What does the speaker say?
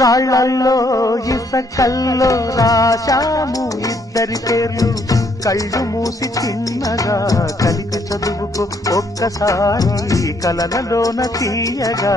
రాళ్ళల్లో ఇసకల్లో రాశాము ఇద్దరి పేర్లు కళ్ళు మూసి చిన్నగా కలిపి చదువుకో ఒక్కసారి కలలలోన తీయగా